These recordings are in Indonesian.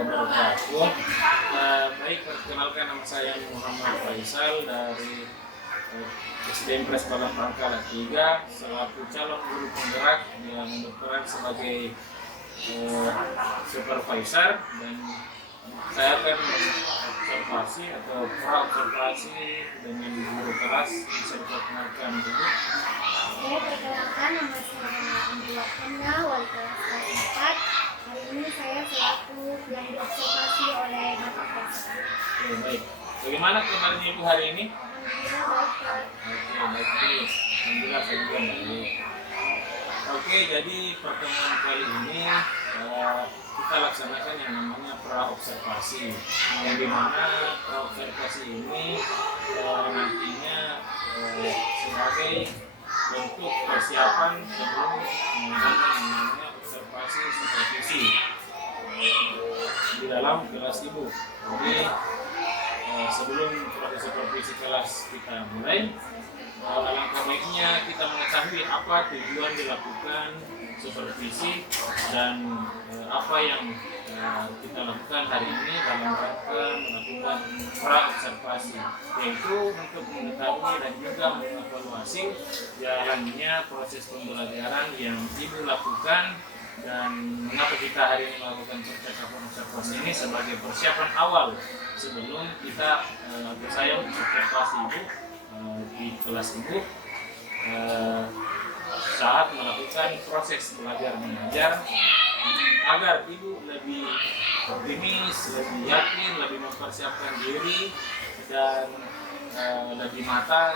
wabarakatuh. Baik, perkenalkan nama saya Muhammad Faisal dari SDN Pres Balang Pangkalan 3 selaku calon guru penggerak yang berperan sebagai supervisor, dan saya akan observasi atau pra-observasi dengan guru kelas. Bisa diperkenalkan dulu. Saya perkenalkan, nama saya Andrea Kanda, wali kelas 4. Hari ini saya selaku yang diobservasi oleh Bapak Presiden. Baik. Bagaimana kabarnya Ibu hari ini? Alhamdulillah baik, Pak. Oke, baik. Alhamdulillah saya juga baik. Oke, jadi pertemuan kali ini kita laksanakan yang namanya pra-observasi, yang dimana pra-observasi ini nantinya sebagai bentuk persiapan sebelum mengadakan yang namanya observasi supervisi di dalam kelas Ibu. Jadi sebelum proses supervisi kelas kita mulai, alangkah baiknya kita mengetahui apa tujuan dilakukan supervisi dan apa yang kita lakukan hari ini dalam rangka melakukan pra-observasi, yaitu untuk mengetahui dan juga mengevaluasi jalannya proses pembelajaran yang Ibu lakukan, dan mengapa kita hari ini melakukan percakapan observasi ini sebagai persiapan awal sebelum kita saya observasi Ibu di kelas Ibu saat melakukan proses belajar mengajar, agar Ibu lebih optimis, lebih yakin, lebih mempersiapkan diri, dan lebih matang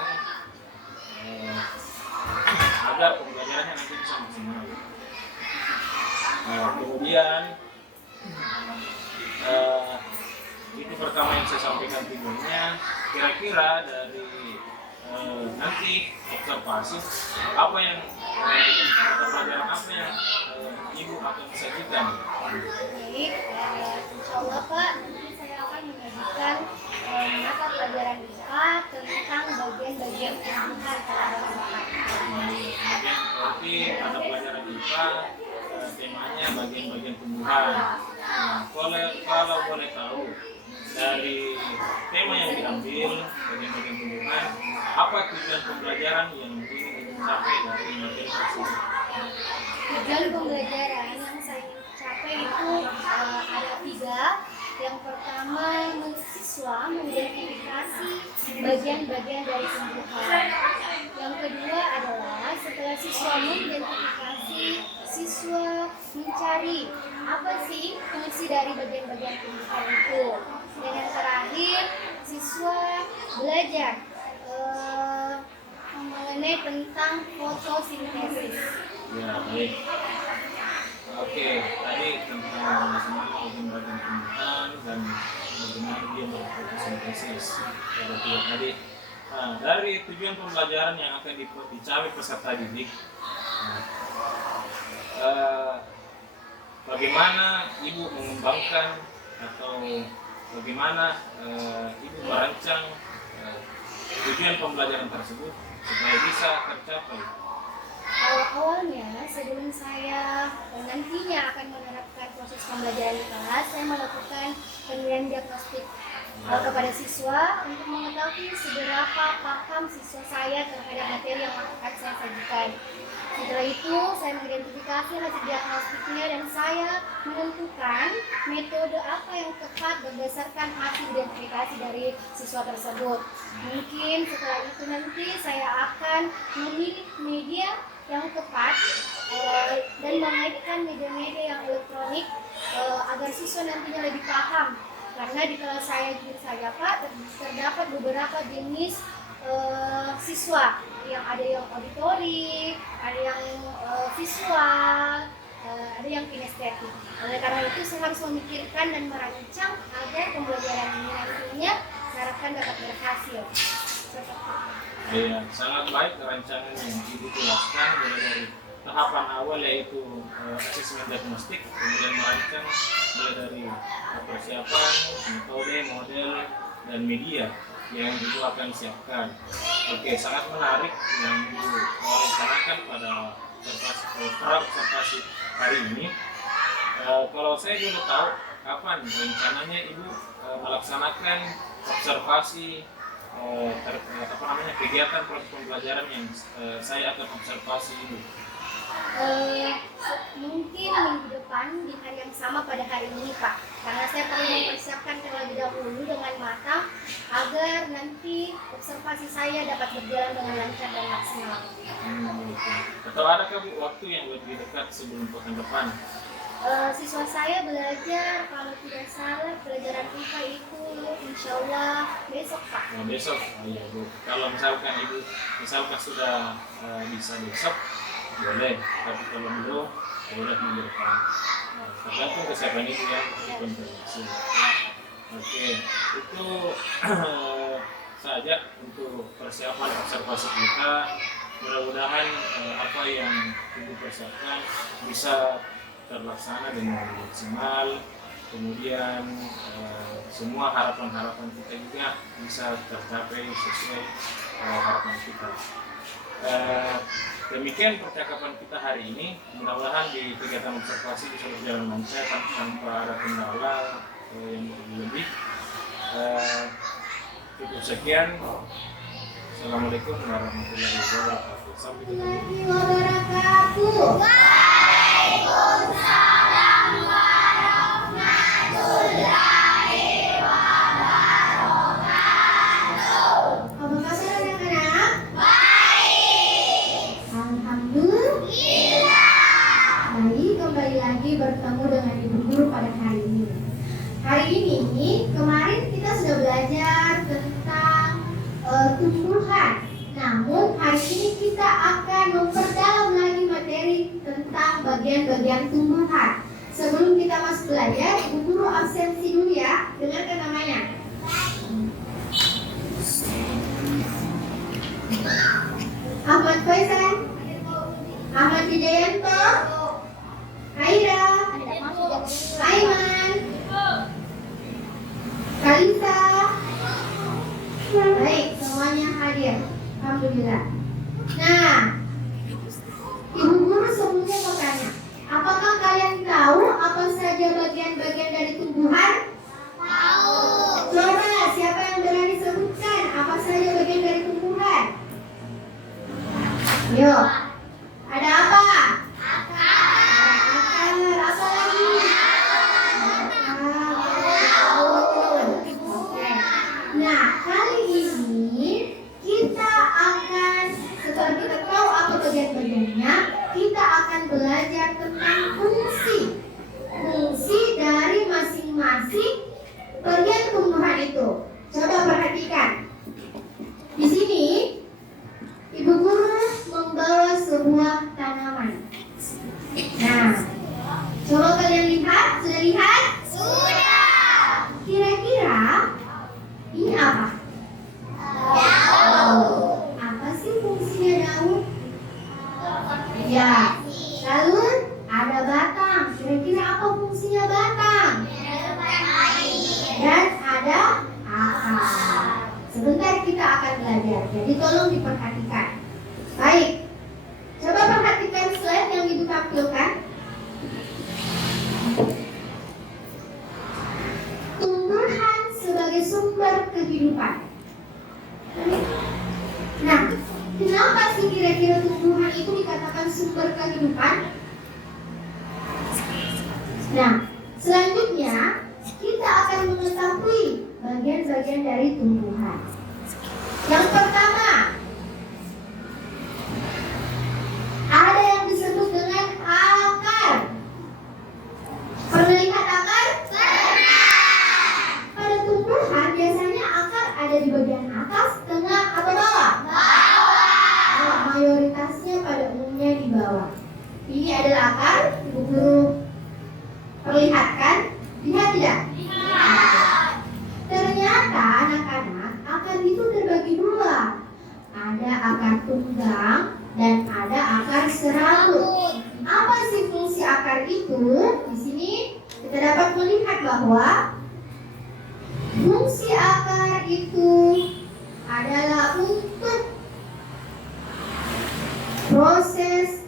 agar pembelajarannya nanti bisa maksimal. Kemudian itu pertama yang saya sampaikan tujuannya. Kira-kira dari nanti observasi apa yang pelajaran apa yang Ibu akan sajikan? Baik, insya Allah Pak, saya akan menyajikan mata pelajaran IPA tentang bagian-bagian tumbuhan pada bahan. Kemudian berarti pada pelajaran IPA temanya bagian-bagian tumbuhan. Nah, kalau boleh tahu dari tema yang diambil bagian-bagian tumbuhan, apa tujuan pembelajaran yang ingin dicapai dari materi tersebut? Tujuan pembelajaran yang saya ingin capai itu ada 3. Yang pertama, siswa mengidentifikasi bagian-bagian dari tumbuhan. Yang kedua adalah setelah siswa mengidentifikasi, siswa mencari apa sih fungsi dari bagian-bagian tumbuhan itu. Dan yang terakhir, siswa belajar mengenai tentang fotosintesis. Ya, baik. Oke, tadi tentang bagian-bagian tumbuhan dan bagaimana dia berfotosintesis. Tadi, dari tujuan pembelajaran yang akan dicapai peserta didik, bagaimana Ibu mengembangkan atau bagaimana Ibu merancang tujuan pembelajaran tersebut supaya bisa tercapai? Awalnya sebelum saya nantinya akan menerapkan proses pembelajaran di kelas, saya melakukan penilaian diagnostik kepada siswa untuk mengetahui seberapa paham siswa saya terhadap materi yang akan saya sajikan. Setelah itu, saya mengidentifikasi hasil diagnostiknya dan saya menentukan metode apa yang tepat berdasarkan hasil identifikasi dari siswa tersebut. Mungkin setelah itu nanti saya akan memilih media yang tepat dan mengaitkan media-media yang elektronik agar siswa nantinya lebih paham. Karena di kelas saya Pak, terdapat beberapa jenis siswa, yang ada yang auditori, ada yang visual, ada yang kinestetik. Oleh karena itu saya harus memikirkan dan merancang agar pembelajaran ini nantinya diharapkan dapat berhasil. Ya, sangat baik rancangan yang Ibu jelaskan, mulai dari tahapan awal yaitu asesmen diagnostik, kemudian merancang mulai dari persiapan, metode, model, dan media yang Ibu akan siapkan. Oke, sangat menarik yang Ibu rencanakan pada observasi hari ini. Kalau saya boleh tahu, kapan rencananya Ibu melaksanakan observasi kegiatan proses pembelajaran yang saya akan observasi ini? Mungkin minggu depan di hari yang sama pada hari ini, Pak, karena saya perlu mempersiapkan terlebih dahulu dengan matang agar nanti observasi saya dapat berjalan dengan lancar dan maksimal. Atau adakah Bu waktu yang lebih dekat sebelum pekan depan? Siswa saya belajar, kalau tidak salah pelajaran IPA itu insya Allah besok, Pak. Nah, besok, iya Bu. Kalau misalkan Ibu sudah bisa besok, boleh. Tapi kalau belum, boleh minggu depan. Tergantung kesiapan Ibu ya, konfirmasi. Oke, itu saja untuk persiapan observasi kita. Mudah-mudahan apa yang Ibu persiapkan bisa terlaksana dengan maksimal, kemudian semua harapan-harapan kita juga bisa tercapai sesuai harapan kita. Demikian percakapan kita hari ini. Mudah-mudahan di kegiatan observasi bisa berjalan lancar tanpa ada kendala yang lebih. Cukup sekian. Assalamualaikum warahmatullahi wabarakatuh. Sampai jumpa. Waalaikumsalam warahmatullahi wabarakatuh. Apa kabar anak-anak? Baik. Alhamdulillah. Baik, kembali lagi bertemu dengan Ibu Guru pada hari ini. Hari ini, kemarin kita sudah belajar tentang tumbuhan. Namun hari ini kita akan memperdalam lagi materi tentang bagian-bagian tumbuhan. Sebelum kita masuk belajar, Ibu Guru absensi dulu ya. Dengarkan namanya. Ahmad Faisal, Ahmad Wijayanto, Aira, Aiman, Kalisa. Baik, semuanya hadir. Alhamdulillah. Nah, Ibu Guru sebelumnya mau tanya, apakah kalian tahu apa saja bagian-bagian dari tumbuhan? Tahu. Coba siapa yang berani sebutkan apa saja bagian dari tumbuhan? Yuk. Ada apa? Akar. Apa lagi? Oke. Nah, kali ini kita akan, setelah kita tahu apa bagian-bagiannya, kita akan belajar tentang fungsi dari masing-masing bagian tumbuhan itu. Coba perhatikan. Di sini Ibu Guru membawa sebuah tanaman. Nah, coba kalian lihat. Sudah lihat? Sudah. Kira-kira ini apa? Daun. Apa sih fungsinya daun? Ya. Lalu ada batang. Kira-kira apa fungsinya batang? Dan ada akar. Sebentar kita akan belajar. Jadi tolong diperhatikan. Baik. Coba perhatikan slide yang Ibu tampilkan. Tumbuhan sebagai sumber kehidupan. Nah, kenapa sih kira-kira tumbuhan itu dikatakan sumber kehidupan? Nah, selanjutnya kita akan mengetahui bagian-bagian dari tumbuhan. Yang pertama, ada yang disebut dengan akar. Pernah lihat akar? Pernah. Pada tumbuhan biasanya akar ada di bagian atas, tengah, atau bawah? Bawah. Mayoritasnya pada umumnya di bawah. Ini adalah akar. Ibu Guru perlihatkan. Lihat tidak? Lihat. Ternyata anak-anak, akar itu terbagi dua. Ada akar tunggang dan ada akar serabut. Apa sih fungsi akar itu? Di sini kita dapat melihat bahwa fungsi akar itu adalah untuk proses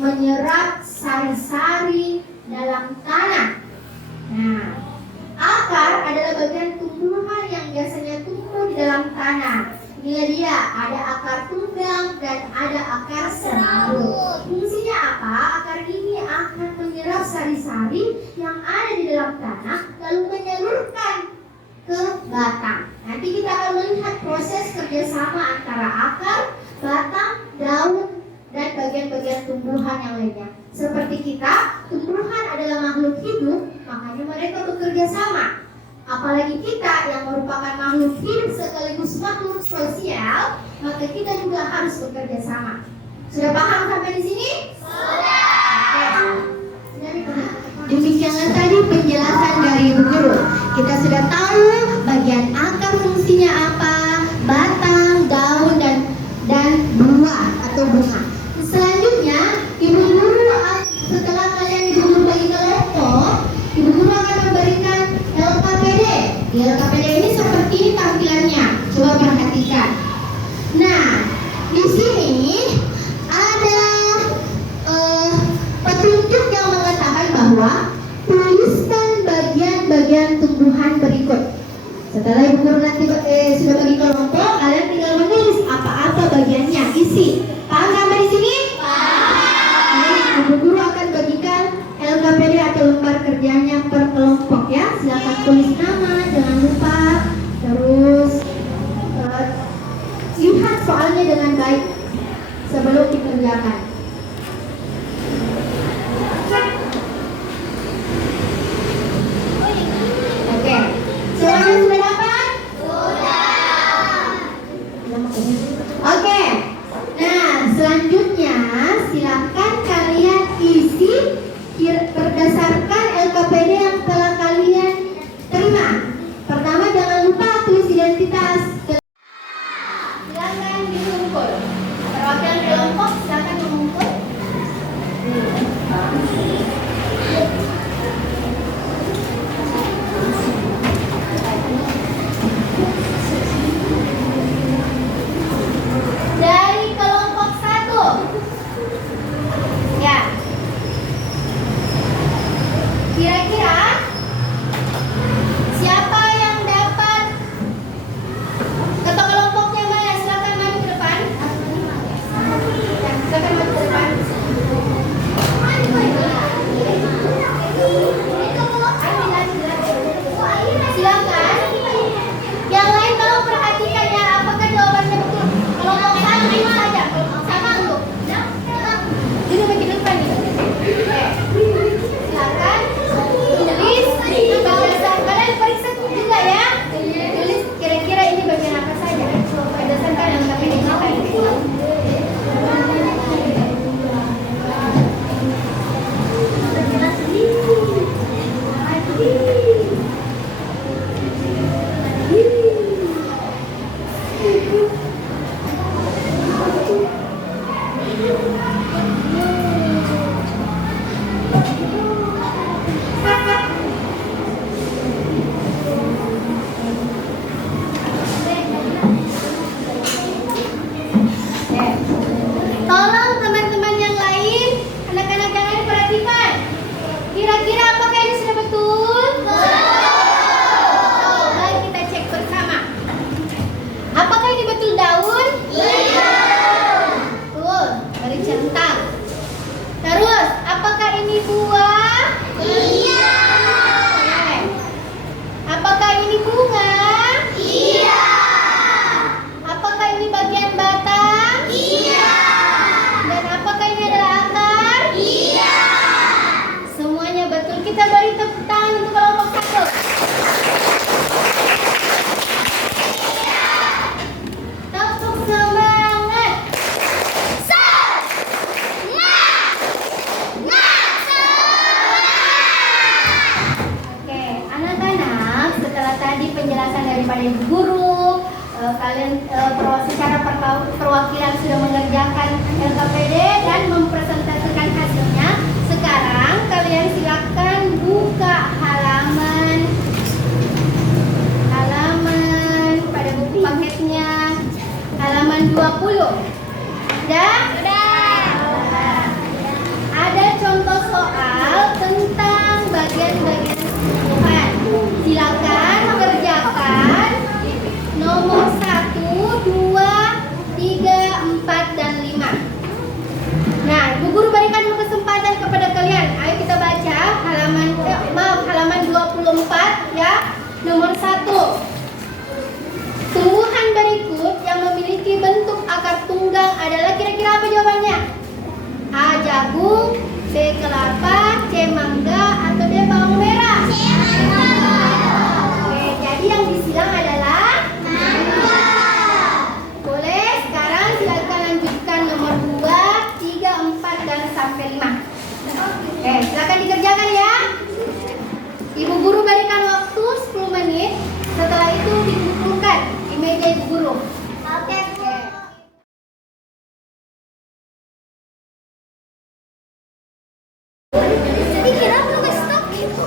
menyerap sari-sari dalam tanah. Inilah dia, ada akar tunggang dan ada akar semangkuk. Fungsinya apa? Akar ini akan menyerap sari-sari yang ada di dalam tanah lalu menyalurkan ke batang. Nanti kita akan melihat proses kerjasama antara akar, batang, daun, dan bagian-bagian tumbuhan yang lainnya. Seperti kita, tumbuhan adalah makhluk hidup, makanya mereka bekerja sama. Apalagi kita yang merupakan makhluk hidup sekaligus makhluk sosial, maka kita juga harus bekerja sama. Sudah paham sampai di sini? Sudah. Demikianlah tadi penjelasan dari Ibu Guru. Kita sudah tahu bagian akar fungsinya apa, batang, daun, dan buah atau bunga. Selanjutnya, Ibu Guru setelah kalian Ibu Guru bagi kelompok, Ibu Guru akan memberikan LKPD. Di LKPD ini seperti ini tampilannya. Coba perhatikan. Nah, di sini ada petunjuk yang mengatakan bahwa tuliskan bagian-bagian tumbuhan berikut. Setelah Ibu Guru nanti sudah bagi kelompok, kalian tinggal menulis apa-apa bagiannya, isi. Paham sampai di sini? Paham. Ibu Guru akan bagikan LKPD atau lembar kerjanya per kelompok ya. Silakan tulis nama, jangan lupa. Terus lihat soalnya dengan baik sebelum dikerjakan. Oke, semuanya sudah dapat? Oke. Nah, selanjutnya silakan kalian isi berdasarkan LKPD yang telah kalian terima. Pertama, jangan lupa tulis identitas. Silakan dikumpul. Perwakilan kelompok silakan mengumpul. Dari kelompok 1. Ya. Kira-kira siapa yang dapat ketua kelompoknya mana? Silakan maju ke depan. Ya, silakan maju ke depan. Silakan. Yang lain tolong perhatikan ya, apakah jawabannya betul. Kelompok 1 ini saja, kelompok 1 dulu. Ini bagi depan nih. Silakan tulis kalian periksa juga ya. Tulis kira-kira ini bagian apa saja. Berdasarkan yang kami dicapai. Tolong teman-teman yang lain, anak-anak yang lain perhatikan. Kira-kira apakah ini sudah betul? Coba kita cek bersama. Apakah ini betul daun? Iya. Betul, dari centang. Terus, apakah ini buah? Iya. Oke. Apakah ini bunga? Iya. Apakah ini bagian batang? Iya. Dan apakah ini adalah akar? Iya. Semuanya betul. Kita beri tepuk tangan untuk kelompok 1. Tepuk semangat. Oke, anak-anak, setelah tadi penjelasan daripada Ibu Guru, kalian secara perwakilan sudah mengerjakan LKPD dan mempresentasikan hasilnya. Sekarang kalian silakan buka halaman pada buku paketnya, halaman 20. Sudah? Ada contoh soal tentang bagian-bagian tumbuhan. Silakan kerjakan nomor 1, 2, Nomor 1. Tumbuhan berikut yang memiliki bentuk akar tunggang adalah kira-kira apa jawabannya? A. Jagung, B. Kelapa, C. Mangga, atau D. Bawang merah? Oke, jadi yang disilang adalah mangga. Boleh, sekarang silakan lanjutkan nomor 2, 3, 4, dan sampai 5. Oke, silakan dikerjakan ya. Ibu guru berikan waktu 10 menit. Setelah itu dikumpulkan di meja ibu guru. Oke. Jadi kira aku nggak stop gitu.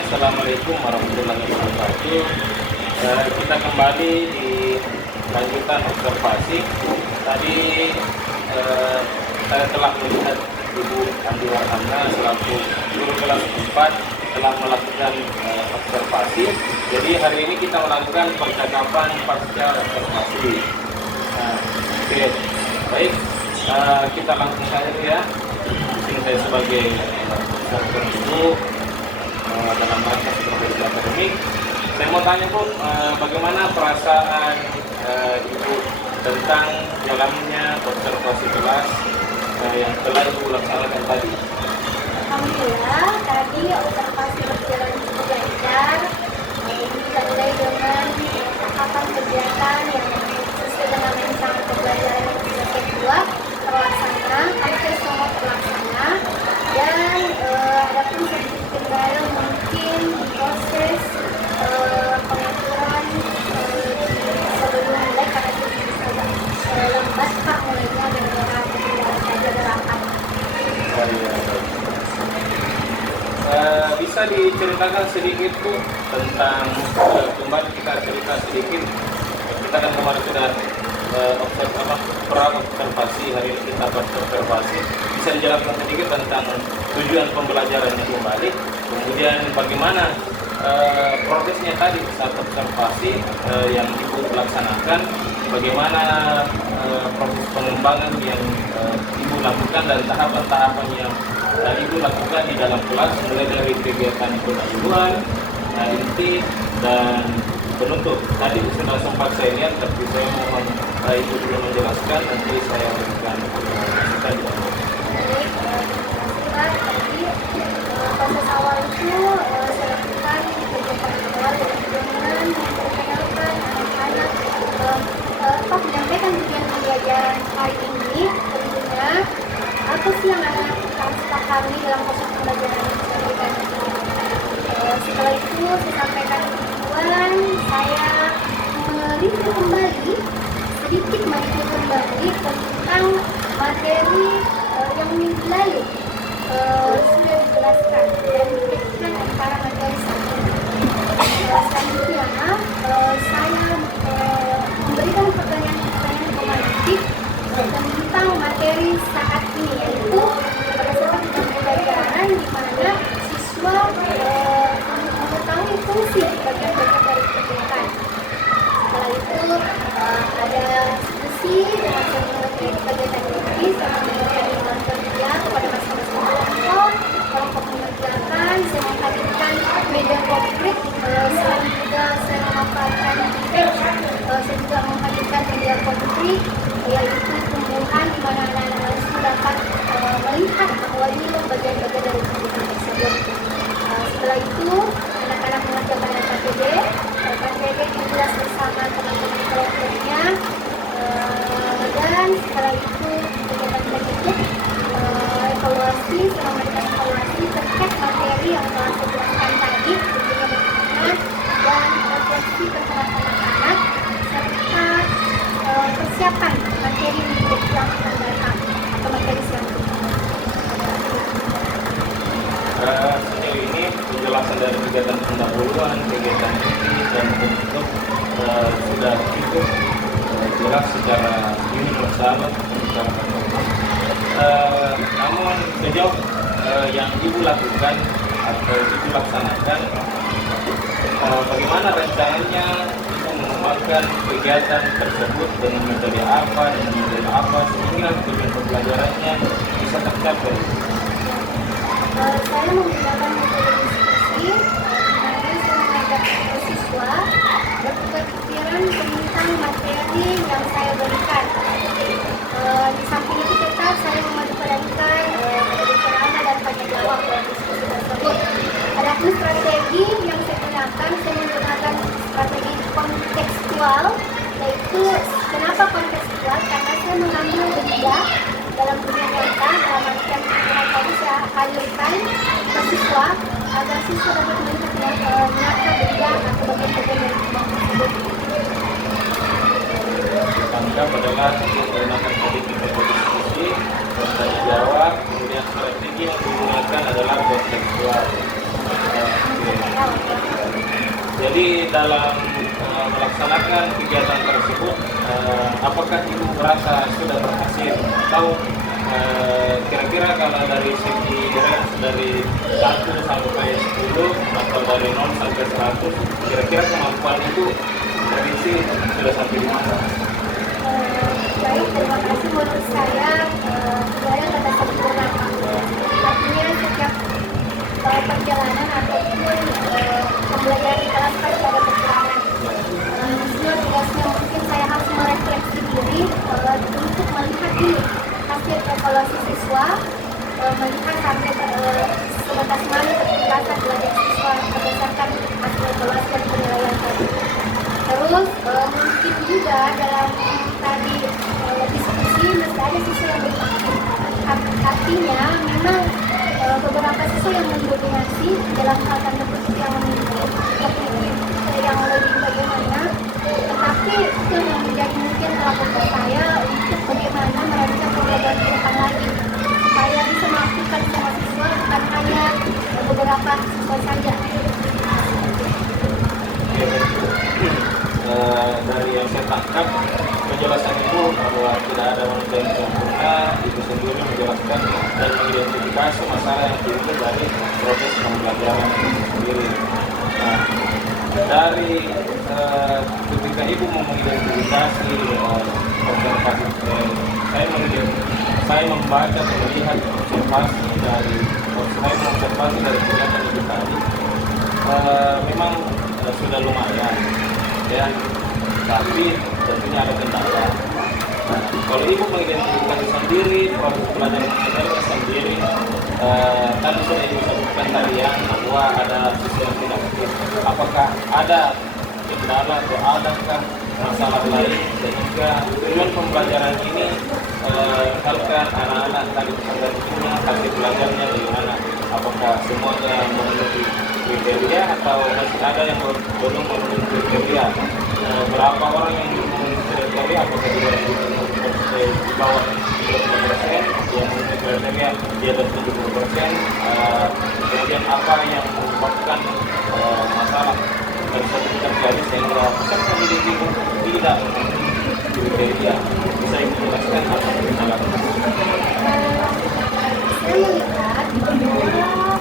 Assalamualaikum warahmatullahi wabarakatuh. Kita kembali di lanjutan observasi. Tadi saya telah melihat Ibu Andi Warhana selaku guru kelas 4 telah melakukan observasi. Jadi hari ini kita melakukan percakapan pasca observasi. Oke, baik. Kita langsung saja ya. Ini saya sebagai peserta guru dalam rangka supervisi akademik. Saya mau tanya Bu, bagaimana perasaan Ibu tentang jalannya observasi kelas yang telah Ibu laksanakan tadi? Alhamdulillah, tadi observasi berjalan cukup lancar. Ini kita mulai dengan tahapan kegiatan yang sesuai dengan rencana pembelajaran yang sudah saya buat terlaksana, hampir semua terlaksana. Dan ada pun sedikit kendala mungkin di proses pengaturan sebelum mulai karena itu agak lambat Pak mulainya dengan saja gerakan. Bisa diceritakan sedikit Bu tentang kembali kita cerita sedikit. Kita kan kemarin sudah observasi, hari ini kita observasi. Bisa dijelaskan sedikit tentang tujuan pembelajarannya kembali, kemudian bagaimana prosesnya tadi saat observasi yang Ibu laksanakan, bagaimana proses pengembangan yang Ibu lakukan dan tahapan-tahapan yang Ibu lakukan di dalam kelas, mulai dari kegiatan pendahuluan, inti, dan penutup. Tadi sudah sempat saya lihat, tapi saya mohon Ibu juga menjelaskan, nanti saya berikan masukan di dalam. Tadi proses awal itu saya lakukan kegiatan awal dengan memperkenalkan anak-anak menyampaikan tujuan pembelajaran hari ini. Tentunya apa sih yang anak-anak harus pahami dalam proses pembelajaran yang saya berikan. Setelah itu saya sampaikan tujuan, saya mereview kembali tentang materi yang minggu lalu sudah dijelaskan dan dikaitkan antara materi satu. Selanjutnya saya memberikan pertanyaan informatif tentang materi saat ini, yaitu pada saat kita pembelajaran di mana siswa mengetahui fungsi bagian-bagian dari kegiatan. Setelah itu ada diskusi dengan mengenai kegiatan ini, saya memberikan lingkungan kerja kepada masing-masing kelompok mengerjakan. Saya menghadirkan media konkret, selain juga saya memaparkan saya juga menghadirkan media konkret, yaitu tumbuhan di mana anak-anak harus dapat melihat bahwa ini bagian-bagian dari kegiatan tersebut. Setelah itu anak-anak mengerjakan KTD dijelas bersama teman-teman kelompoknya, dan setelah itu kegiatan berikutnya evaluasi, setelah mereka evaluasi terkait materi yang telah saya jelaskan tadi, tentunya berkenan, dan refleksi terhadap anak-anak serta persiapan materi minggu yang akan datang atau materi selanjutnya. Sejauh ini penjelasan dari kegiatan pendahuluan, kegiatan ini dan penutup sudah cukup jelas secara universal, secara umum. Namun sejauh yang Ibu lakukan atau Ibu laksanakan, bagaimana rencananya Ibu mengembangkan kegiatan tersebut dengan metode apa, apa sehingga tujuan pembelajarannya bisa tercapai? Saya menggunakan metode diskusi, dimana saya mengajak siswa bertukar pikiran tentang materi yang saya berikan. Di samping itu tetap saya memadupadankan metode cerama dan tanya jawab dalam diskusi tersebut. Adapun strategi yang saya menggunakan strategi kontekstual, yaitu kenapa kontekstual? Karena saya mengambil benda dalam dunia nyata, dalam artian pikiran tadi saya hadirkan ke siswa agar siswa dapat melihat nyata benda atau bagian-bagian dari benda tersebut. Tangkap adalah menggunakan tadi metode diskusi, tanya jawab, kemudian strategi yang digunakan adalah kontekstual. Jadi dalam melaksanakan kegiatan tersebut, apakah ibu merasa sudah berhasil? Atau kira-kira kalau dari segi range dari 1 sampai 10 atau dari 0 sampai 100, kira-kira kemampuan itu prediksi sudah sampai di mana? Baik, terima kasih. Menurut saya tidak ada kata sempurna. Artinya setiap perjalanan ataupun pembelajaran di kelas pasti ada kekurangan. Semua tugasnya mungkin saya harus merefleksi diri untuk melihat dulu hasil evaluasi siswa, melihat sampai sebatas mana keterlibatan belajar siswa berdasarkan hasil evaluasi dan penilaian tadi. Terus mungkin juga dalam tadi diskusi masih ada siswa yang berpikir. Artinya memang beberapa siswa yang mendominasi dalam hal tanda kutip yang lebih bagaimana, tetapi itu yang menjadi mungkin fokus saya untuk bagaimana merancang pembelajaran ke depan lagi supaya bisa mengaktifkan semua siswa, bukan hanya beberapa siswa saja. Dari yang saya tangkap, penjelasan ibu bahwa tidak ada manusia yang sempurna, ibu sendiri menjelaskan dan mengidentifikasi masalah yang timbul dari proses pembelajaran itu sendiri. Nah, dari ketika ibu mau mengidentifikasi observasi, saya membaca dan melihat observasi dari kegiatan ibu tadi, memang sudah lumayan. Ya, tapi tentunya ada kendala. Nah, kalau ibu mengidentifikasi sendiri, proses pelajaran sendiri, tadi sudah ibu sebutkan tadi ya, bahwa ada sisi yang tidak aktif. Apakah ada kendala atau adakah masalah lain sehingga tujuan pembelajaran ini misalkan anak-anak tadi peserta didiknya hasil belajarnya bagaimana? Apakah semuanya memenuhi kriteria atau masih ada yang belum memenuhi kriteria? Berapa orang yang memenuhi kriteria? Apakah di bawah 30%, yang memenuhi kriteria di atas 70%? Kemudian apa yang menyebabkan masalah tersebut terjadi sehingga peserta didik itu tidak memenuhi kriteria? Bisa dijelaskan atau dijelaskan? Saya melihat bahwa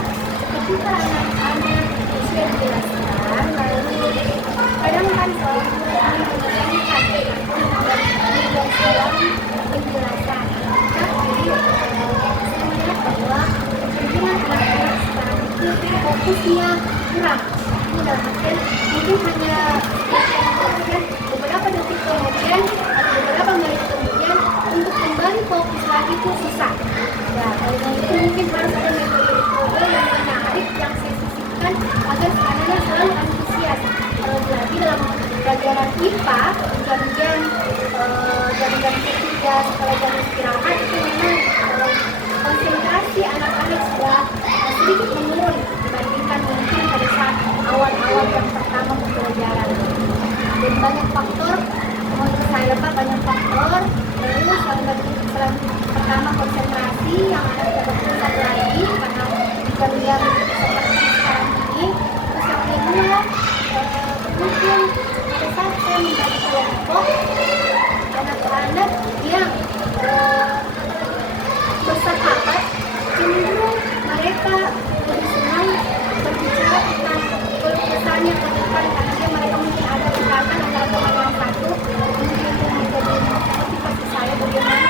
ketika anak-anak usia dijelaskan, lalu kadang kan menggunakan dalam penjelasan, tapi saya melihat bahwa kemudian anak-anak sekarang itu fokusnya kurang. Ini dalam artian mungkin hanya beberapa detik kemudian atau beberapa menit kemudian untuk kembali fokus lagi itu susah. Ya, dengan itu mungkin harus ada metode yang menarik yang saya sisipkan agar anak-anak selalu antusias. Lagi dalam pelajaran IPA, jam-jam ketiga setelah jam istirahat itu memang konsentrasi anak-anak sudah sedikit menurun dibandingkan mungkin pada saat awal-awal yang pertama pembelajaran. Dan banyak faktor, menurut saya banyak faktor. Terus selain pertama konsentrasi yang akan kita berpusat lagi karena jam-jam seperti sekarang ini. Terus yang kedua mungkin pada saat saya membagi kelompok anak-anak yang bersahabat, cenderung mereka lebih senang berbicara tentang keluasannya ke depan karena mereka mungkin ada ikatan antara teman yang satu mungkin itu menjadi motivasi saya bagaimana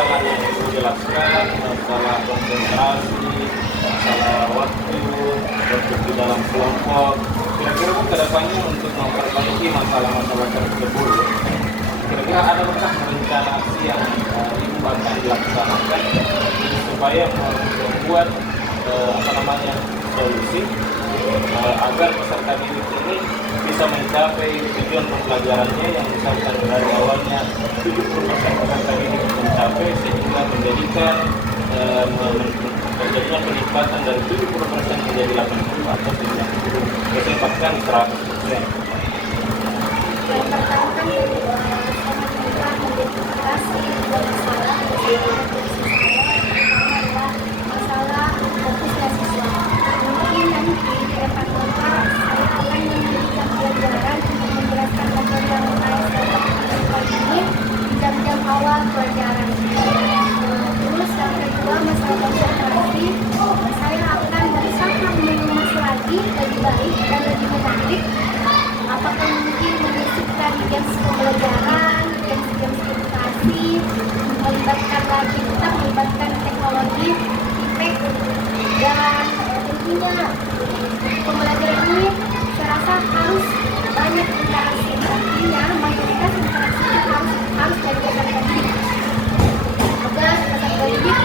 kendala yang Ibu jelaskan, masalah konsentrasi, masalah waktu di dalam kelompok. Kira-kira Bu kedepannya untuk memperbaiki masalah-masalah tersebut, kira-kira ada bekah rencana aksi yang Ibu akan dilaksanakan supaya membuat solusi agar peserta didik ini bisa mencapai tujuan pembelajarannya yang misalkan dari awalnya 70% peserta didik mencapai sehingga menjadikan terjadinya peningkatan dari 70% menjadi 80 atau 90 bahkan 100%. Yang pertama kan saya mengidentifikasi dua masalah adalah masalah fokusnya siswa. Mungkin nanti di depan mata saya akan memberikan pelajaran untuk menjelaskan materi yang saya dapat ini di jam-jam awal pelajaran. Terus yang kedua masalah konsentrasi, saya akan berusaha mengemas lagi lebih baik dan lebih menarik. Apakah mungkin menyisipkan games pembelajaran, games edukasi, melibatkan lagi tetap melibatkan teknologi, feedback, dan tentunya pembelajaran ini saya rasa harus banyak interaksi. Artinya mayoritas interaksi harus dari peserta didik agar peserta didik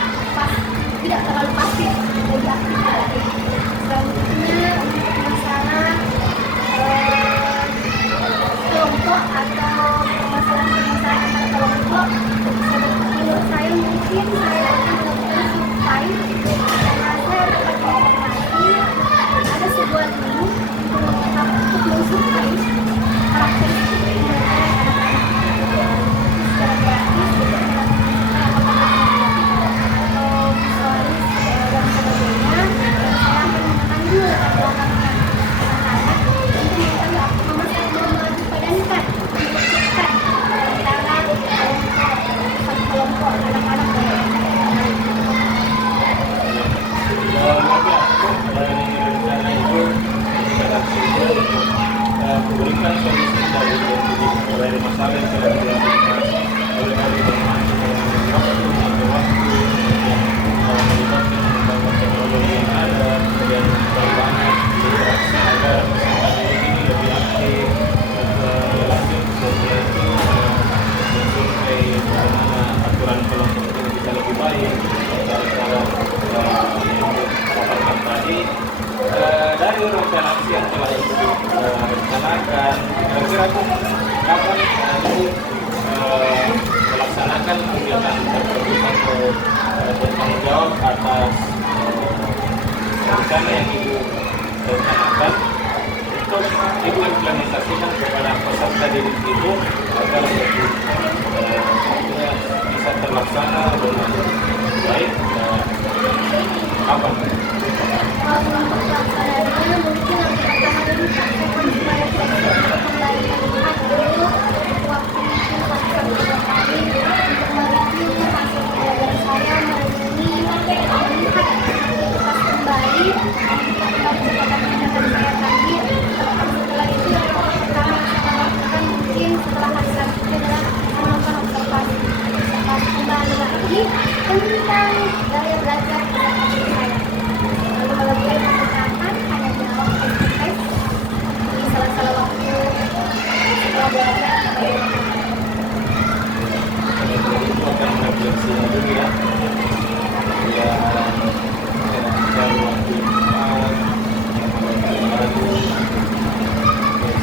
tidak terlalu pasif, lebih aktif. Selanjutnya untuk masalah kelompok atau permasalahan-permasalahan antara kelompok, menurut saya mungkin saya akan melakukan survei karena saya dapat informasi ada sebuah link untuk mensurvei karakteristik pembelajaran anak-anak secara gratis atau visualis dan sebagainya. Saya akan mengambil latar belakang anak-anak untuk memadupadankan antara kelompok anak-anak Dari rencana itu kita memberikan solusi dari masalah yang telah dilakukan oleh dari melibatkan teknologi yang ada dan banyak interaksi agar peserta didik ini lebih aktif relatif sesuai itu mensurvei bagaimana aturan kelompok itu bisa lebih baik cara-cara yang dipaparkan tadi. Dari rencana aksi yang telah direncanakan, kira-kira kapan Ibu melaksanakan kegiatan tersebut atau bertanggung jawab atas rencana yang Ibu rencanakan untuk Ibu implementasikan kepada peserta didik itu agar lebih bisa terlaksana dengan baik. Apa? untuk pelaksanaannya mungkin yang pertama dulu supaya tidak kembali melihat dulu waktu itu sampai kali untuk mereview hasil pelajaran saya melihat aktivitas kembali saya tadi. Setelah itu yang pertama saya lakukan mungkin setelah hari selanjutnya adalah melakukan observasi kembali lagi tentang gaya belajar saya. Kalau dia mengatakan hanya jawab tes di salah-salah waktu setelah belajar. Itu akan refleksi dulu ya. Cari waktu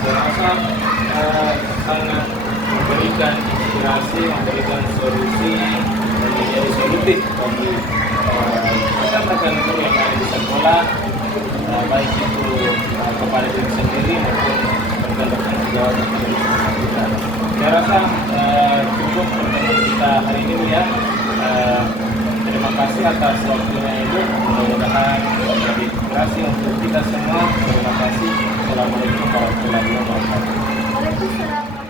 saya rasa sangat memberikan inspirasi, memberikan solusi dan menjadi solutif bagi rekan-rekan guru yang ada di sekolah, baik itu kepada diri sendiri maupun rekan-rekan sejawat yang ada di sekolah kita. Saya rasa cukup pertemuan kita hari ini ya. Terima kasih atas waktunya Ibu. Mudah-mudahan menjadi inspirasi untuk kita semua. Terima kasih. Assalamualaikum warahmatullahi wabarakatuh. Waalaikumsalam.